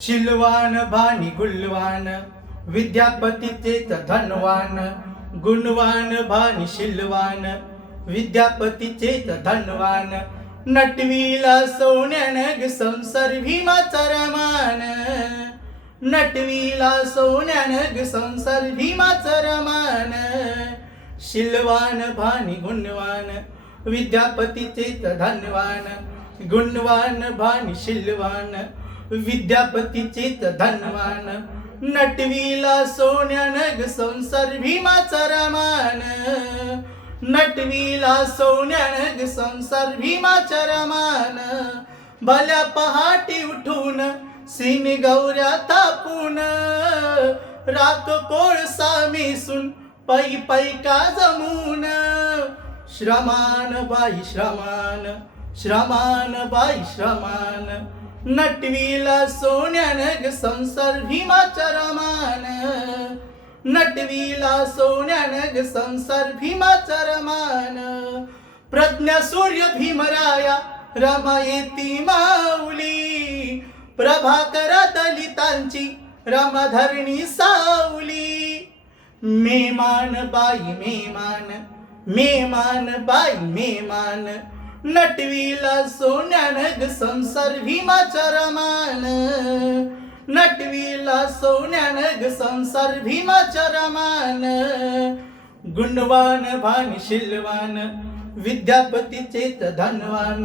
शिलवान भानी गुलवान विद्यापतीचेच धनवान, गुणवान भानी शिलवान विद्यापतीचेच धनवान. नटविला सोन्यानं ग संसार भीमाचा रमान, नटविला सोन्यानं ग संसार भीमाचा रमान. शिलवान भानी गुणवान विद्यापतीचेच धनवान, गुणवान भानी शिलवान विद्यापतीचेच धनवान. नटविला सोन्यानं ग संसार भीमाचा रमान, नटविला सोन्यानं ग संसार भीमाचा रमान. भल्या पहाटी उठून सीनी गौऱ्या तापून, राख कोळसा मिसून पै पै का जमून. श्रमान बाई श्रमान, श्रमान बाई श्रमान. नटविला सोन्यानं ग संसार भीमाचा रमान, नटविला सोन्यानं ग संसार भीमाचा रमान. प्रज्ञा सूर्य भीमराया रमा येती माऊली, प्रभाकरा दलितांची रमा धरणी सावली. मेमान बाई मेमान, मेमान बाई मेमान. नटविला सोन्यानं ग संसार भीमाचा रमान, नटविला सोन्यानं ग संसार भीमाचा रमान. गुणवान भानी शिलवान विद्यापतीचेच धनवान,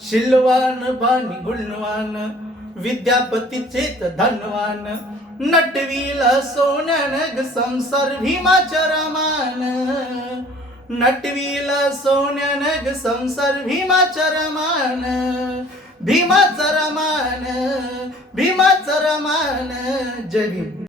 शिलवान भानी गुणवान विद्यापतीचेच धनवान. नटविला सोन्यानं ग संसार भीमाचा रमान, नटविला सोन्यानं ग संसार भीमाचा रमान. भीमाचा रमान, भीमाचा रमान. जय भीम.